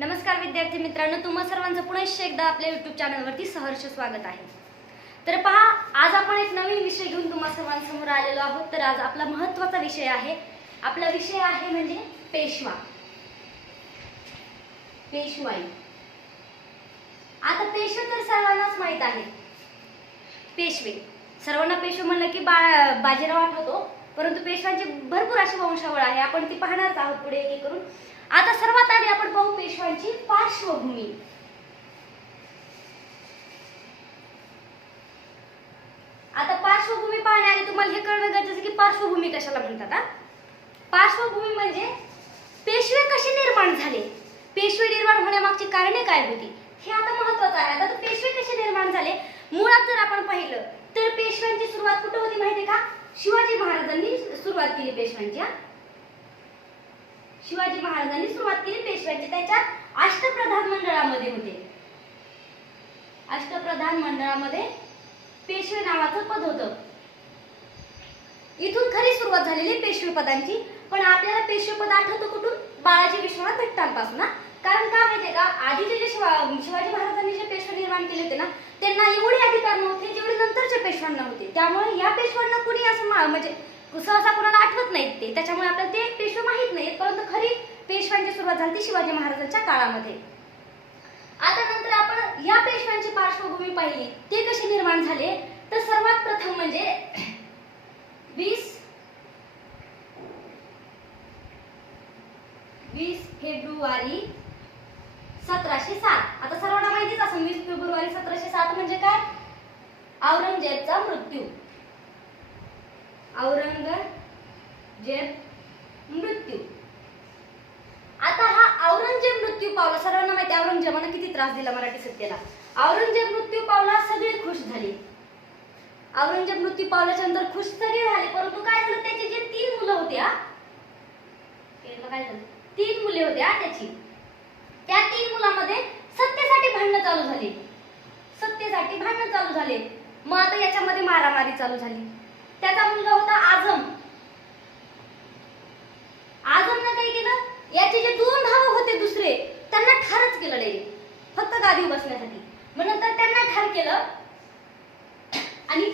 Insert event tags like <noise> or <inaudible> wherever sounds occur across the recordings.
नमस्कार विद्यार्थी मित्रांनो तुम्हा सर्वांचं पुन्हा एकदा आपल्या युट्यूब चॅनलवरती सहर्ष स्वागत आहे. तर पहा आज आपण एक नवीन विषय घेऊन तुम्हा सर्वांसमोर आलेलो आहोत. तर आज आपला महत्त्वाचा विषय आहे. आपला विषय आहे म्हणजे पेशवा. पेशवाई. आता पेशवे तर सर्वांनाच माहीत आहे पेशवे. सर्वांना पेशवे म्हणलं की बा बाजीराव आठवतो. परंतु पेशव्यांची भरपूर अशी वंशावळ आहे. आपण ती पाहणारच आहोत पुढे एक एक करून आता सर्वात आधी आपण पाहू पेशव्यांची पार्श्वभूमी. आता पार्श्वभूमी पाहण्याआधी तुम्हाला हे कळणं गरजेचं की पार्श्वभूमी कशाला म्हणतात पार्श्वभूमी म्हणजे पेशवे कसे निर्माण झाले? पेशवे निर्माण होण्यामागची कारणे काय होती? हे आता महत्वाचं आहे. आता पेशवे कसे निर्माण झाले? मुळात जर आपण पाहिलं तर पेशव्यांची सुरुवात कुठं होती माहिती का? शिवाजी महाराजांनी सुरुवात केली पेशव्यांच्या शिवाजी महाराजांनी सुरुवात केली पेशव्यांची. त्याच्यात अष्टप्रधान मंडळामध्ये होते. अष्टप्रधान मंडळामध्ये पेशवे नावाचं पद होतं. इथून खरी सुरुवात झालेली पेशवे पदांची. पण आपल्याला पेशवे पद आठवतं कुठून? बाळाजी विश्वनाथ भट्टांपासून कारण का माहितीये का? आधीचे जे शिवा शिवाजी महाराजांनी जे पेशवे निर्माण केले होते ना त्यांना एवढे अधिकार नव्हते जेवढे नंतरच्या पेशव्यांना होते. त्यामुळे या पेशव्यांना कुणी असं म्हणजे सहसा कुणाला आठवत नाहीत ते. त्याच्यामुळे आपल्याला ते पेशवे माहीत नाहीत परंतु खरी पेशव्यांची सुरुवात झाली ती शिवाजी महाराजांच्या काळामध्ये. आता नंतर आपण या पेशव्यांची पार्श्वभूमी पाहिली. ते कसे निर्माण झाले? तर सर्वात प्रथम म्हणजे वीस वीस फेब्रुवारी सतराशे सात. आता सर्वांना माहितीच असेल वीस फेब्रुवारी सतराशे सात म्हणजे काय? औरंगजेबचा मृत्यू. औरंगजेब मृत्यू. आता हा औरंगजेब मृत्यू पावला. सर्वांना माहिती औरंगजेबानं किती त्रास दिला मराठी सत्तेला. औरंगजेब मृत्यू पावला सगळे खुश झाले. औरंगजेब मृत्यू पावल्याच्या नंतर खुश सगळे झाले परंतु काय झालं त्याचे जे तीन मुलं होत्या काय झालं? तीन मुले होत्या त्याची. त्या तीन मुलामध्ये सत्तेसाठी भांडणं चालू झाली. सत्तेसाठी भांडणं चालू झाले. मग आता याच्यामध्ये मारामारी चालू झाली. त्याचा मुलगा होता आजम. आजम याचे जे दोन भाव होते दुसरे त्यांना ठारच केलं डायरेक्ट फक्त गादीवर बसण्यासाठी. मग नंतर त्यांना ठार केलं. आणि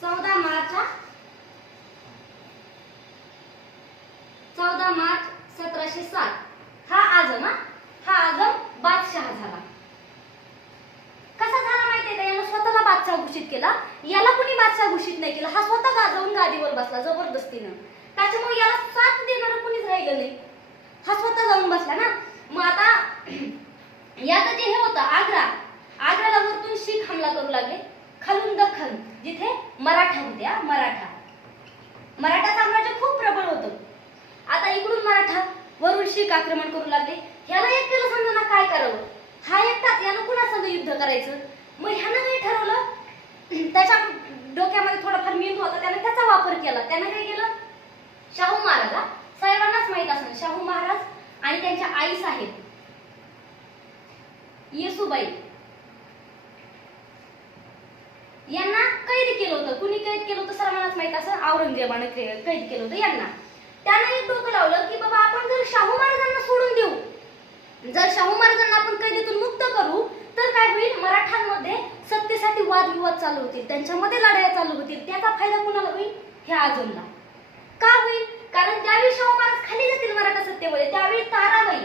चौदा मार्च चौदा मार्च सतराशे सात. हा आजम हा. आजम आझम बादशाह झाला. कसा झाला माहितीये का? यानं स्वतःला बादशाह घोषित केला. याला कुणी बादशाह घोषित नाही केला. हा स्वतः गाजवून गादीवर बसला जबरदस्तीनं त्याच्यामुळे याला साथ देणारं कुणीच राहिलं नाही हा स्वतः जाऊन बसला ना मग आता याचं जे हे होतं आग्रा. आग्राला वरतून शीख हमला करू लागले. खालून दख्खन जिथे मराठा होते मराठा. मराठा साम्राज्य खूप प्रबळ होतं. आता इकडून मराठा वरून शीख आक्रमण करू लागले. ह्याला एकट्याला समजा ना काय करावं? हा एकटाच यानं कुणा युद्ध करायचं? मग ह्यानं काही ठरवलं? त्याच्या डोक्यामध्ये थोडाफार मेंदू होता त्यानं त्याचा वापर केला. त्यानं काय केलं? शाहू महाराज साहेबांनाच सर्वांनाच माहीत असणार शाहू महाराज आणि त्यांच्या आई साहेब. येसुबाई. यांना कैद केलं होतं. कुणी कैद केलं होतं? सर्वांनाच माहीत असं औरंगजेबाने कैद केलं होतं यांना. त्यानं एक डोकं लावलं की बाबा आपण जर शाहू महाराजांना सोडून देऊ जर शाहू महाराजांना आपण कैदेतून मुक्त करू तर काय होईल? मराठ्यांमध्ये सत्तेसाठी वादविवाद चालू होतील. त्यांच्यामध्ये लढाया चालू होतील. त्याचा फायदा कुणाला होईल? ह्या आजमला का होईल? कारण त्यावेळी शाहू महाराज खाली जातील मराठा सत्तेमध्ये. त्यावेळी ताराबाई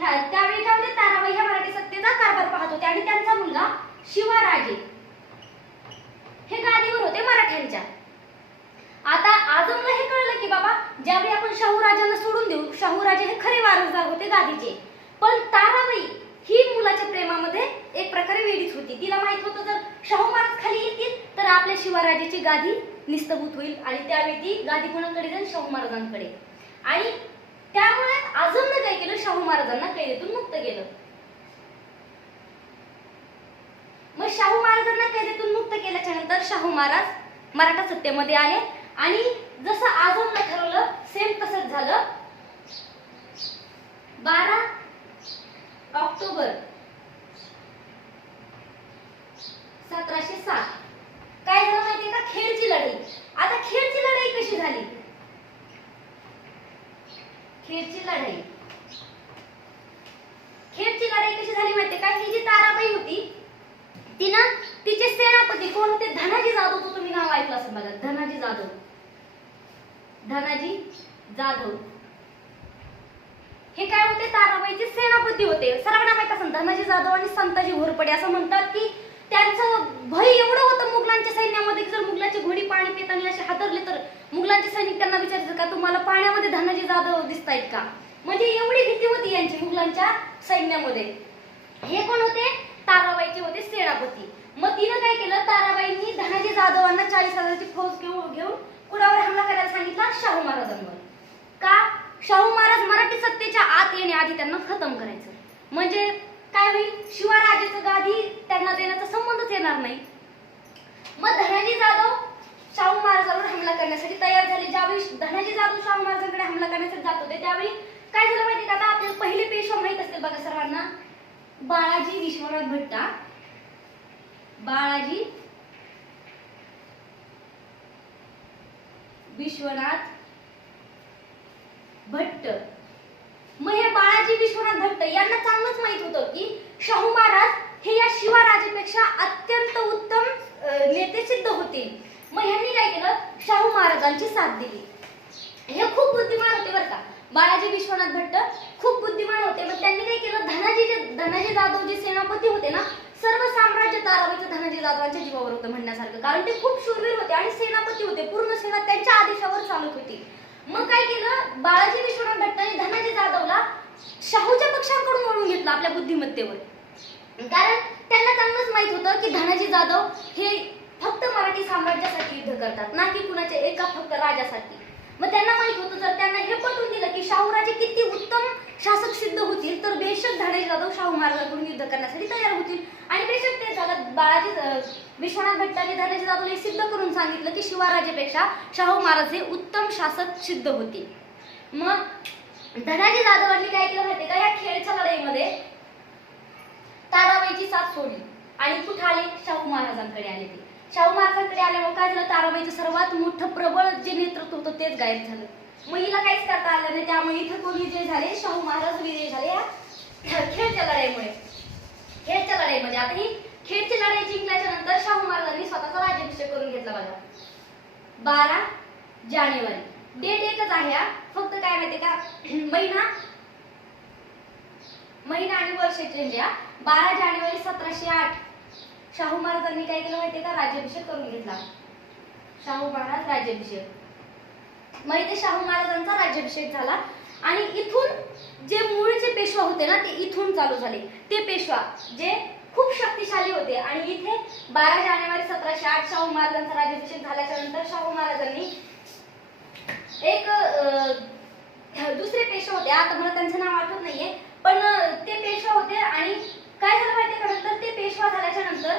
त्यावेळी काय होते? ताराबाई ह्या मराठी सत्तेचा कारभार पाहत होते आणि त्यांचा मुलगा शिवाराजे. हे गादीवर होते मराठ्यांच्या. आता आजमला हे कळलं की बाबा ज्यावेळी आपण शाहू राजांना सोडून देऊ शाहू राजे हे खरे वारसदार होते गादीचे. पण ताराबाई ही मुलाच्या प्रेमामध्ये एक प्रकारे वेडीच होती. तिला माहीत होतं जर शाहू महाराज खाली येतील तर आपल्या शिवराजाची गादी निस्तभूत होईल. आणि त्यावेळी ती गादी कोणाकडे जाईल? शाहू महाराजांकडे. आणि त्यामुळे आझमनं काय केलं शाहू महाराजांना कैदेतून मुक्त केलं. मग शाहू महाराजांना कैदेतून मुक्त केल्याच्यानंतर शाहू महाराज मराठा सत्तेमध्ये आले आणि जसं आझमनं ठरवलं सेम तसंच झालं. बारा ऑक्टोबर सतराशे सात. काय झालं माहितीये का? खेडची लढाई. आता खेडची लढाई कशी झाली? खेडची लढाई. झाली जी ताराबाई होती तिनं तिचे सेनापती कोण होते? धनाजी जाधव तो तुम्ही नाव ऐकलं असेल बघा धनाजी जाधव. धनाजी जाधव. हे काय होते? ताराबाईचे सेनापती होते. सर्वांना माहीत असेल धनाजी जाधव आणि संताजी घोरपडे असं म्हणतात की त्यांचं भय एवढं होतं मुघलांच्या सैन्यामध्ये की जर मुघलाची घोडी पाणी पिताना असे हादरले तर मुघलांचे सैनिक त्यांना विचारायचं का तुम्हाला पाण्यामध्ये धनाजी जाधव दिसतायत का? म्हणजे एवढी भीती होती यांची मुघलांच्या सैन्यामध्ये. हे कोण होते? ताराबाईचे होते सेनापती. मग तिनं काय केलं? ताराबाईंनी धनाजी जाधवांना चाळीस हजाराची फौज घेऊन घेऊन कुणावर हमला करायला सांगितला शाहू महाराजांवर. का? शाहू महाराज मराठी सत्तेच्या आत येण्याआधी त्यांना खतम करायचं. म्हणजे काय होईल? शिवराजाचं गादी त्यांना देण्याचा संबंधच येणार नाही. मग धनाजी जाधव शाहू महाराजांवर हमला करण्यासाठी तयार झाले. ज्यावेळी धनाजी जाधव शाहू महाराजांकडे हमला करण्यासाठी जात होते त्यावेळी काय झालं माहिती का आता? आपल्याला पहिले पेशवा माहीत असतील बघा सर्वांना. बाळाजी विश्वनाथ भट्टा. बाळाजी विश्वनाथ भट्ट. मग हे बाळाजी विश्वनाथ भट्ट यांना चांगलंच माहीत होतं की शाहू महाराज हे या शिवाराजेपेक्षा अत्यंत उत्तम नेते सिद्ध होतील. मग यांनी काय केलं? शाहू महाराजांची साथ दिली. हे खूप बुद्धिमान होते बरं का. बाळाजी विश्वनाथ भट्ट खूप होते. मग त्यांनी काय केलं? धनाजी जे धनाजी जाधव जे सेनापती होते ना सर्व साम्राज्य ताराबाईचं धनाजी जाधवांच्या जीवावर होतं म्हणण्यासारखं. कारण ते खूप शूरवीर होते आणि सेनापती होते. पूर्ण सेना त्यांच्या आदेशावर चालत होती. मग काय केलं? बाळाजी विश्वनाथ भट्टांनी धनाजी जाधवला शाहूच्या पक्षांकडून वळून घेतलं आपल्या बुद्धिमत्तेवर. कारण त्यांना चांगलंच माहीत होतं की धनाजी जाधव हे फक्त मराठी साम्राज्यासाठी युद्ध करतात ना की कुणाच्या एका फक्त राजासाठी. मग त्यांना माहीत होतं जर त्यांना हे पटवून दिलं की शाहूराजे किती उत्तम शासक सिद्ध होतील तर बेशक धाडे जाधव शाहू महाराजांकडून युद्ध करण्यासाठी तयार होतील. आणि बेशक ते झालं बाळाजी विश्वनाथ भट्टाने धनाजी जाधवला सिद्ध करून सांगितलं की शिवाराजेपेक्षा शाहू महाराज हे उत्तम शासक सिद्ध होतील. मग धनाजी जाधवांनी काय केलं माहिती का? या खेळच्या लढाईमध्ये ताराबाईची साथ सोडली आणि कुठे आले? शाहू महाराजांकडे आले ते. शाहू महाराजांकडे आल्यामुळे काय झालं? ताराबाईचं सर्वात मोठं प्रबळ जे नेतृत्व होतं तेच गायब झालं. मग हिला काहीच करता आलं नाही. त्यामुळे इथं कोण विजय झाले शाहू महाराज विजय झाले या खेळच्या लढाईमुळे. खेळच्या लढाईमध्ये. आता ही खेळची लढाई जिंकल्याच्या नंतर शाहू महाराजांनी स्वतःचा राज्याभिषेक करून घेतला बघा. बारा जानेवारी. डेट एकच आहे हा. फक्त काय माहिती का? <clears throat> महिना महिना आणि वर्ष चेंज या बारा जानेवारी सतराशे आठ. शाहू महाराजांनी काय केलं माहितीये का? राज्याभिषेक करून घेतला. शाहू महाराज राज्याभिषेक. माहिती शाहू महाराजांचा राज्याभिषेक झाला. आणि इथून जे मूळचे पेशवा होते ना ते इथून चालू झाले. ते पेशवा जे खूप शक्तिशाली होते. आणि इथे बारा जानेवारी सतराशे आठ शाहू महाराजांचा राज्याभिषेक झाल्याच्यानंतर शाहू महाराजांनी एक अं, दुसरे पेशवा होते. आता मला त्यांचं नाव आठवत नाहीये पण ते पेशवा होते. आणि काय झालं माहिती का नंतर? ते पेशवा झाल्याच्यानंतर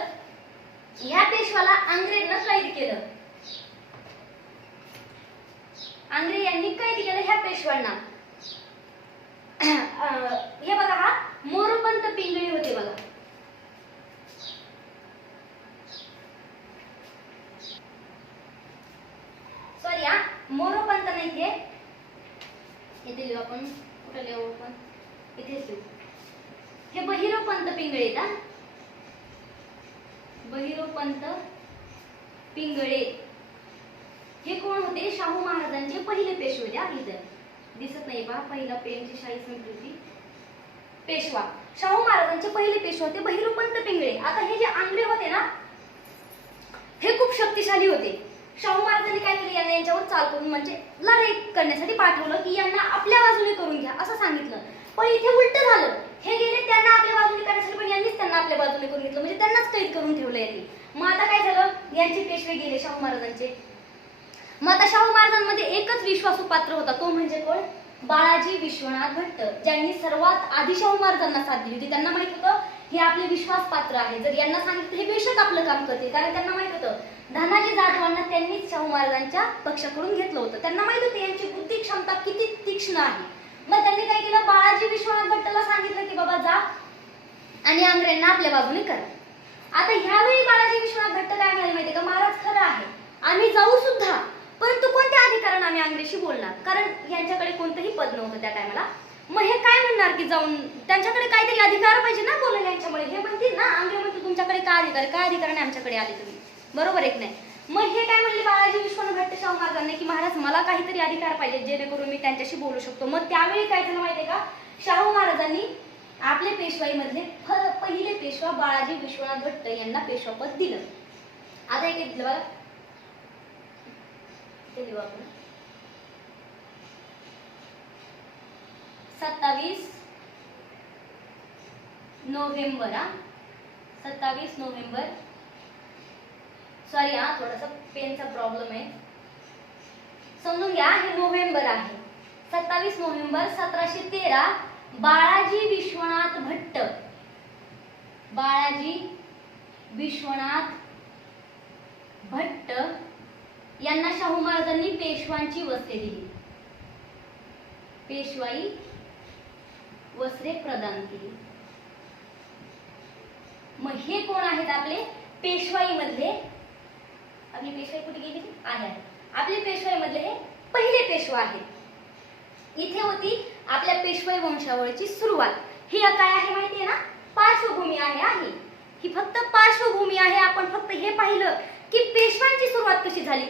ह्या पेशवाला अंग्रेज काही केलं केलं ह्या पेशवांना अं, हे बघा हा मोरोपंत पिंगळी होते बघा. सॉरी हा मोरोपंत नाही ते. इथे लिहू आपण कुठं लिहू आपण? इथेच लिहू. हे बहिरोपंत पिंगळे का बहिरोपंत पिंगळे. हे कोण होते? शाहू महाराजांचे पहिले पेशवे द्या हा इथं दिसत नाही पहा पहिला पेनची शाही संस्कृती पेशवा. शाहू महाराजांचे पहिले पेशवे होते बहिरूपंत पिंगळे. आता हे जे आंग्रे होते ना हे खूप शक्तिशाली होते. शाहू महाराजांनी काय केलं? यांना यांच्यावर चाल करून म्हणजे लढाई करण्यासाठी पाठवलं की यांना आपल्या बाजूने करून घ्या असं सांगितलं. पण इथे उलट झालं. हे गेले त्यांना आपल्या बाजूने करण्यासाठी पण यांनीच त्यांना आपल्या बाजूने करून घेतलं. म्हणजे त्यांनाच कैद करून ठेवलं यांनी. मग आता काय झालं? यांचे पेशवे गेले शाहू महाराजांचे. मग आता शाहू महाराजांमध्ये एकच विश्वासू पात्र होता तो म्हणजे कोण? बाळाजी विश्वनाथ भट्ट ज्यांनी सर्वात आधी शाहू महाराजांना साथ दिली होती. त्यांना माहीत होतं हे आपले विश्वास पात्र आहे. जर यांना सांगितलं हे बेशक आपलं काम करते कारण त्यांना माहीत होतं धनाजी जाधवांना त्यांनीच शाहू महाराजांच्या पक्षाकडून घेतलं होतं. त्यांना माहीत होतं यांची बुद्धी क्षमता किती तीक्ष्ण आहे. मग त्यांनी काय केलं? बाळाजी विश्वनाथ भट्टला सांगितलं की बाबा जा आणि आंग्रेंना आपल्या बाजूने करा. आता ह्यावेळी बाळाजी विश्वनाथ भट्ट काय म्हणाले माहितीये का? महाराज खरं आहे. आम्ही जाऊ सुद्धा. परंतु कोणत्या अधिकाराने आम्ही अंग्रेजी बोलणार? कारण यांच्याकडे कोणतंही पद नव्हतं त्या टायमाला. मग हे काय म्हणणार की जाऊन? त्यांच्याकडे काहीतरी अधिकार पाहिजे ना बोलायला यांच्यामुळे? हे म्हणतील ना? आंग्रे म्हणतो तुमच्याकडे काय अधिकार? काय काय अधिकाराने आमच्याकडे आले तुम्ही? बरोबर एक नाही. मग हे काय म्हणले बाळाजी विश्वनाथ भट्ट शाहू महाराजांनी की महाराज मला काहीतरी अधिकार पाहिजे जेणेकरून मी त्यांच्याशी बोलू शकतो. मग त्यावेळी काय झालं माहितीये का? शाहू महाराजांनी आपले पेशवाईमधले पहिले पेशवा बाळाजी विश्वनाथ भट्ट यांना पेशवापद दिलं. आता एक बघा ते आपण सत्तावीस नोव्हेंबर हा? सत्तावीस नोव्हेंबर। सॉरी हा थोडासा पेनचा प्रॉब्लेम आहे समजून घ्या हे नोव्हेंबर आहे सत्तावीस नोव्हेंबर सतराशे तेरा बाळाजी विश्वनाथ भट्ट। बाळाजी विश्वनाथ भट्ट यांना शाहू महाराजांनी पेशवांची वस्त्रे दिली. पेशवाई वस्त्रे प्रदान केली. मग हे कोण आहेत आपले? पेशवाई मधले आपली पेशवाई कुठे गेली? आहे. आपले पेशवाई मधले हे पहिले पेशवा आहेत इथे होती आपल्या पेशवाई वंशावळीची सुरुवात. ही काय आहे माहितीये ना? पार्श्वभूमी आहे आहे. ही फक्त पार्श्वभूमी आहे. आपण फक्त हे पाहिलं की पेशवांची सुरुवात कशी झाली?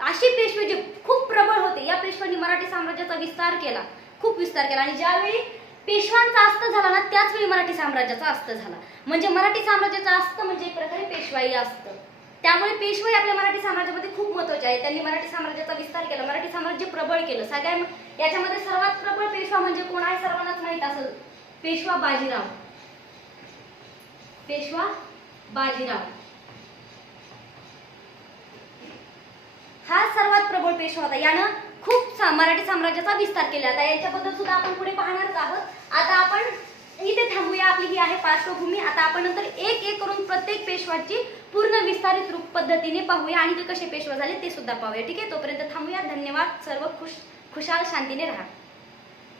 अशी पेशवे जे खूप प्रबळ होते या पेशव्यांनी मराठी साम्राज्याचा विस्तार केला खूप विस्तार केला. आणि ज्यावेळी पेशवांचा अस्त झाला ना त्याच वेळी मराठी साम्राज्याचा अस्त झाला. म्हणजे मराठी साम्राज्याचा अस्त म्हणजे एक प्रकारे पेशवाई असतं. त्यामुळे पेशवाई आपल्या मराठी साम्राज्यामध्ये खूप महत्त्वाचे आहे. त्यांनी मराठी साम्राज्याचा विस्तार केला मराठी साम्राज्य प्रबळ केलं. सगळ्या याच्यामध्ये सर्वात प्रबळ पेशवा म्हणजे कोण आहे सर्वांनाच माहीत असेल? पेशवा बाजीराव. पेशवा बाजीराव. हा सर्वात प्रबळ पेशवा होता. यानं खूप सा- मराठी साम्राज्याचा विस्तार केला. आता याच्याबद्दल सुद्धा आपण पुढे पाहणारच आहोत. आता आपण इथे थांबूया. आपली ही आहे पार्श्वभूमी. आता आपण नंतर एक एक करून प्रत्येक पेशवाची पूर्ण विस्तारित रूप पद्धतीने पाहूया आणि ते कसे पेशवा झाले ते सुद्धा पाहूया. ठीक आहे? तोपर्यंत थांबूया. धन्यवाद. सर्व खुश खुशाल शांतीने राहा.